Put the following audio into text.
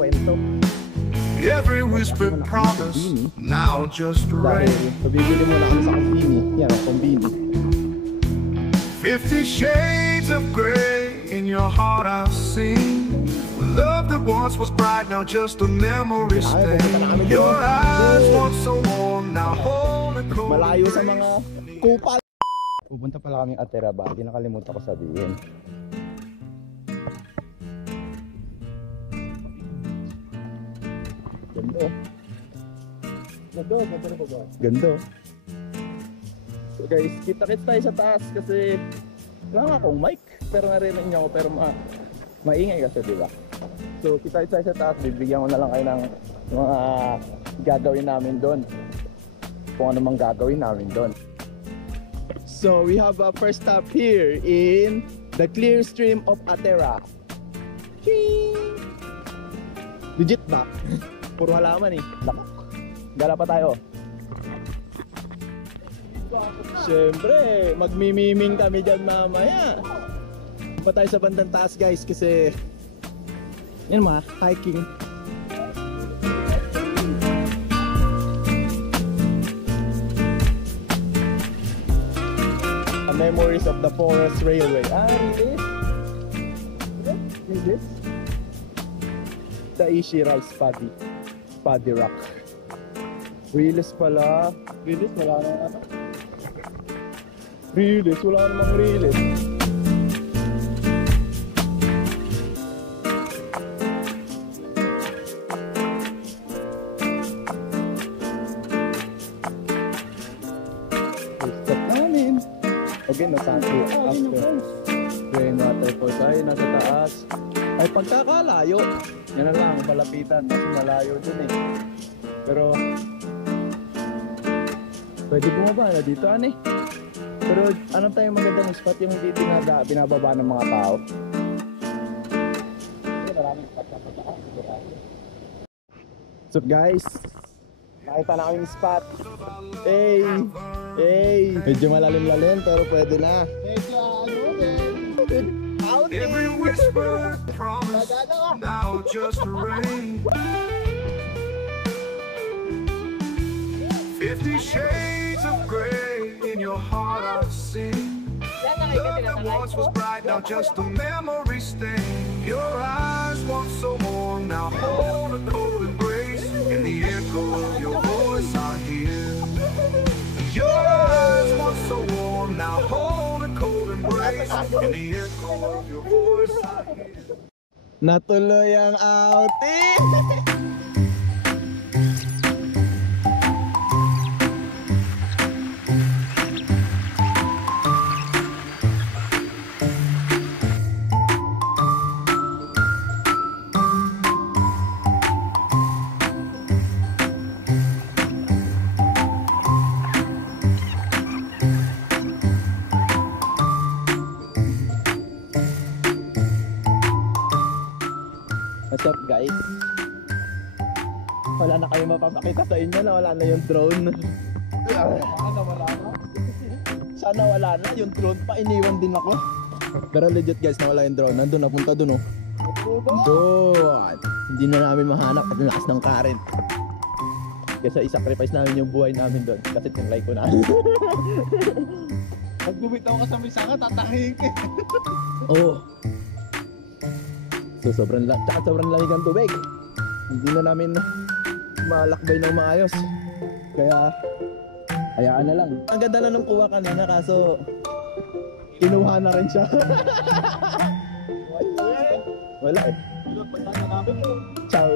kwento. Every whispered promise now just rain. Pabibili muna kami sa Combini. Yan, Combini. 50 shades of gray in your heart I've seen. Love that once was bright, now just a memory stain. Your eyes once so warm, now hold it cold. Malayo sa mga kupal. Pupunta pala kaming Ateraba. Hindi nakalimutan ko sabihin. Ganda. Ganda. So guys, kita-kits tayo sa taas kasi wala nga akong mic, pero narinig niyo ako, pero maingay kasi, diba? So kita-kits tayo sa taas, bibigyan ko na lang kayo ng mga gagawin namin doon, kung ano mang gagawin namin doon. So we have a first stop here in the clear stream of Atera. Ching! Legit ba? Puro halaman eh. Gala pa tayo. Siyempre, magmimiming kami dyan mamaya. Pa tayo sa bandang taas guys kasi yun mga hiking. The memories of the Forest Railway. This? The Ishi Rice Paddy Rock. Riles pala. Riles, wala nang ano. Riles, wala namang riles. Stop namin. Again, nasanti after Rain Waterfall tayo, nasa taas. Ay pagkakalayo, yan na lang, malapitan kasi malayo dun eh. Pero pwede bumaba na dito ani. Pero anong tayong magandang spot yung hindi binababa ng mga tao. Maraming spot na pataas. What's up guys? Nakita na kaming spot. Hey! Hey! Medyo malalim-lalim pero pwede na. Medyo Every whisper promise now just rain. 50 shades of gray in your heart I've seen. Love that once was bright, now just a memory stain. Your eyes once so warm, now hold a cold embrace. In the echo of your voice I hear. Your eyes once so warm, now hold a cold embrace. In the echo of your voice I hear. Natuloy ang outing! What's up guys? Wala na kayo mapapakita sa inyo na wala na yung drone. Sana wala na yung drone pa, iniwan din ako. Pero legit guys, nawala yung drone. Nandun, napunta dun oh. Doon. Hindi na namin mahanap at lakas ng current. Kaya i-sacrifice namin yung buhay namin doon kasi tinlay ko na. Pag bumitaw ka sa misanga, tatahiin ka. Oo. So sobrang lamig ang tubig. Hindi na namin malakbay ng maayos. Kaya hayaan na lang. Ang ganda na nung kuha kanina kaso kinuha na rin siya. Wala eh. Ciao.